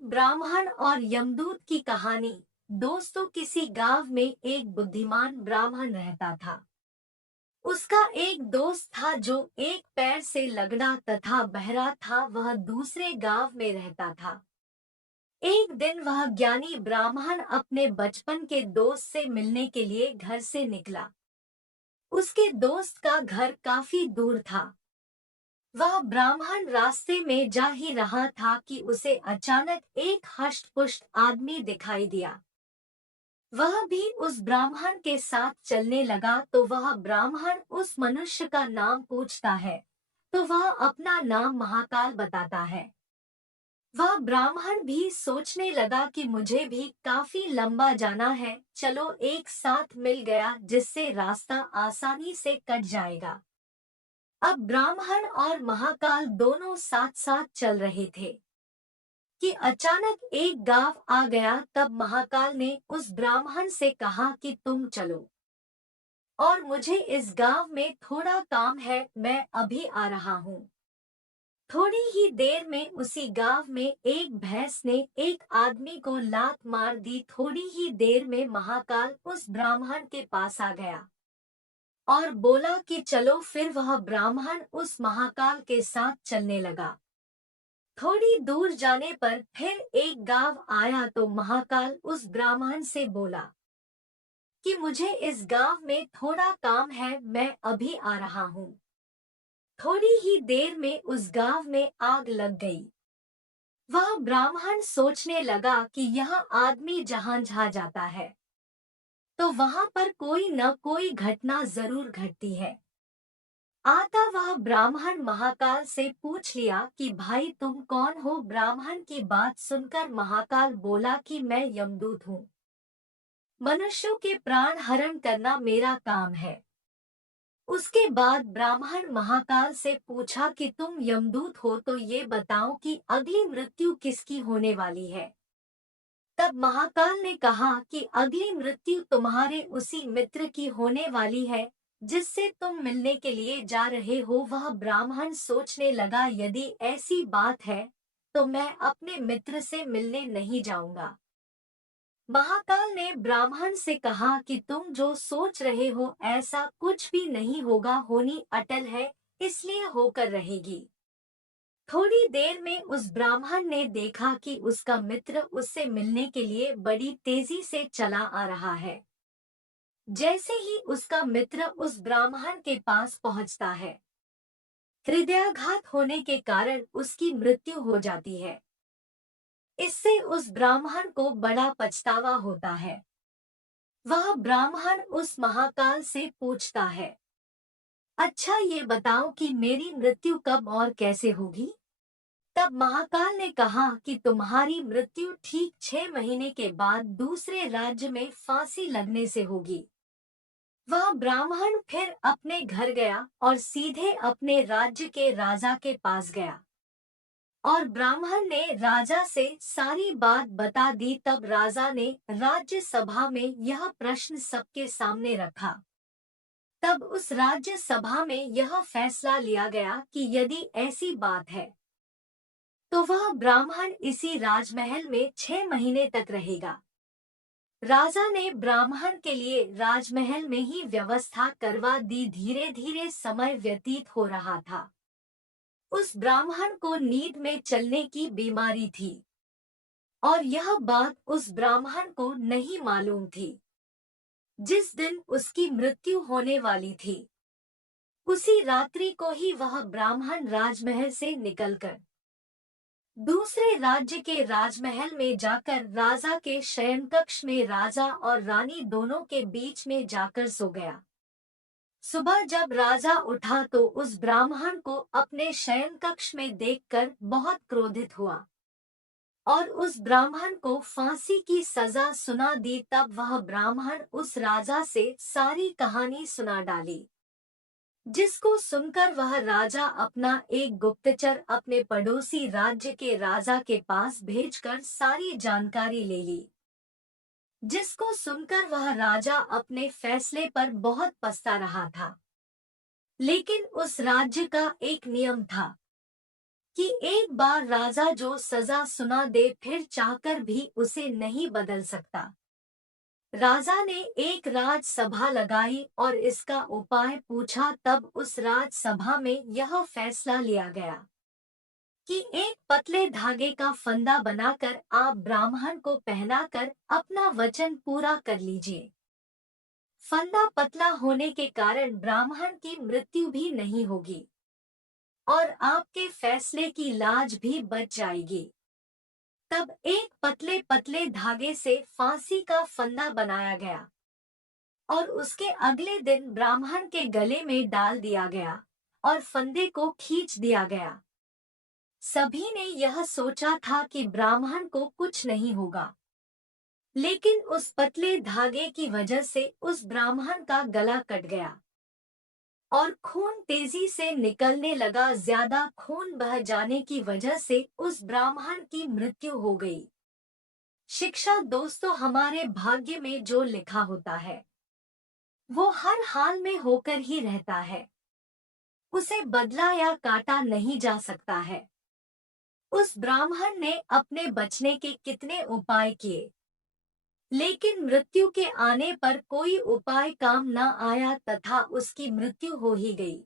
एक ब्राह्मण और यमदूत की कहानी। दोस्तों, किसी गांव में एक बुद्धिमान ब्राह्मण रहता था। उसका एक दोस्त था जो एक पैर से लगड़ा तथा बहरा था। वह दूसरे गांव में रहता था। एक दिन वह ज्ञानी ब्राह्मण अपने बचपन के दोस्त से मिलने के लिए घर से निकला। उसके दोस्त का घर काफी दूर था। वह ब्राह्मण रास्ते में जा ही रहा था कि उसे अचानक एक हष्ट-पुष्ट आदमी दिखाई दिया। वह भी उस ब्राह्मण के साथ चलने लगा तो वह ब्राह्मण उस मनुष्य का नाम पूछता है, तो वह अपना नाम महाकाल बताता है। वह ब्राह्मण भी सोचने लगा कि मुझे भी काफी लंबा जाना है, चलो एक साथ मिल गया जिससे रास्ता आसानी से कट जाएगा। अब ब्राह्मण और महाकाल दोनों साथ साथ चल रहे थे कि अचानक एक गांव आ गया। तब महाकाल ने उस ब्राह्मण से कहा कि तुम चलो और मुझे इस गांव में थोड़ा काम है, मैं अभी आ रहा हूँ। थोड़ी ही देर में उसी गांव में एक भैंस ने एक आदमी को लात मार दी। थोड़ी ही देर में महाकाल उस ब्राह्मण के पास आ गया और बोला कि चलो। फिर वह ब्राह्मण उस महाकाल के साथ चलने लगा। थोड़ी दूर जाने पर फिर एक गांव आया तो महाकाल उस ब्राह्मण से बोला कि मुझे इस गांव में थोड़ा काम है, मैं अभी आ रहा हूँ। थोड़ी ही देर में उस गांव में आग लग गई। वह ब्राह्मण सोचने लगा कि यह आदमी जहां जहां जाता है तो वहां पर कोई न कोई घटना जरूर घटती है। आता वह ब्राह्मण महाकाल से पूछ लिया कि भाई तुम कौन हो। ब्राह्मण की बात सुनकर महाकाल बोला कि मैं यमदूत हूँ। मनुष्यों के प्राण हरण करना मेरा काम है। उसके बाद ब्राह्मण महाकाल से पूछा कि तुम यमदूत हो तो ये बताओ कि अगली मृत्यु किसकी होने वाली है। तब महाकाल ने कहा कि अगली मृत्यु तुम्हारे उसी मित्र की होने वाली है जिससे तुम मिलने के लिए जा रहे हो। वह ब्राह्मण सोचने लगा, यदि ऐसी बात है तो मैं अपने मित्र से मिलने नहीं जाऊंगा। महाकाल ने ब्राह्मण से कहा कि तुम जो सोच रहे हो ऐसा कुछ भी नहीं होगा, होनी अटल है इसलिए होकर रहेगी। थोड़ी देर में उस ब्राह्मण ने देखा कि उसका मित्र उससे मिलने के लिए बड़ी तेजी से चला आ रहा है। जैसे ही उसका मित्र उस ब्राह्मण के पास पहुंचता है, हृदयाघात होने के कारण उसकी मृत्यु हो जाती है। इससे उस ब्राह्मण को बड़ा पछतावा होता है। वह ब्राह्मण उस महाकाल से पूछता है, अच्छा ये बताओ कि मेरी मृत्यु कब और कैसे होगी। तब महाकाल ने कहा कि तुम्हारी मृत्यु ठीक 6 महीने के बाद दूसरे राज्य में फांसी लगने से होगी। वह ब्राह्मण फिर अपने घर गया और सीधे अपने राज्य के राजा के पास गया और ब्राह्मण ने राजा से सारी बात बता दी। तब राजा ने राज्य सभा में यह प्रश्न सबके सामने रखा। तब उस राज्य सभा में यह फैसला लिया गया कि यदि ऐसी बात है तो वह ब्राह्मण इसी राजमहल में 6 महीने तक रहेगा। राजा ने ब्राह्मण के लिए राजमहल में ही व्यवस्था करवा दी। धीरे धीरे समय व्यतीत हो रहा था। उस ब्राह्मण को नींद में चलने की बीमारी थी और यह बात उस ब्राह्मण को नहीं मालूम थी। जिस दिन उसकी मृत्यु होने वाली थी उसी रात्रि को ही वह ब्राह्मण राजमहल से निकलकर दूसरे राज्य के राजमहल में जाकर राजा के शयन कक्ष में राजा और रानी दोनों के बीच में जाकर सो गया। सुबह जब राजा उठा तो उस ब्राह्मण को अपने शयन कक्ष में देखकर बहुत क्रोधित हुआ और उस ब्राह्मण को फांसी की सजा सुना दी। तब वह ब्राह्मण उस राजा से सारी कहानी सुना डाली, जिसको सुनकर वह राजा अपना एक गुप्तचर अपने पड़ोसी राज्य के राजा के पास भेजकर सारी जानकारी ले ली। जिसको सुनकर वह राजा अपने फैसले पर बहुत पछता रहा था। लेकिन उस राज्य का एक नियम था कि एक बार राजा जो सजा सुना दे फिर चाहकर भी उसे नहीं बदल सकता। राजा ने एक राजसभा लगाई और इसका उपाय पूछा। तब उस राजसभा में यह फैसला लिया गया कि एक पतले धागे का फंदा बनाकर आप ब्राह्मण को पहनाकर अपना वचन पूरा कर लीजिए। फंदा पतला होने के कारण ब्राह्मण की मृत्यु भी नहीं होगी और आपके फैसले की लाज भी बच जाएगी। तब एक पतले पतले धागे से फांसी का फंदा बनाया गया और उसके अगले दिन ब्राह्मण के गले में डाल दिया गया और फंदे को खींच दिया गया। सभी ने यह सोचा था कि ब्राह्मण को कुछ नहीं होगा, लेकिन उस पतले धागे की वजह से उस ब्राह्मण का गला कट गया और खून तेजी से निकलने लगा। ज्यादा खून बह जाने की वजह से उस ब्राह्मण की मृत्यु हो गई। शिक्षा दोस्तों, हमारे भाग्य में जो लिखा होता है वो हर हाल में होकर ही रहता है। उसे बदला या काटा नहीं जा सकता है। उस ब्राह्मण ने अपने बचने के कितने उपाय किए, लेकिन मृत्यु के आने पर कोई उपाय काम न आया तथा उसकी मृत्यु हो ही गई।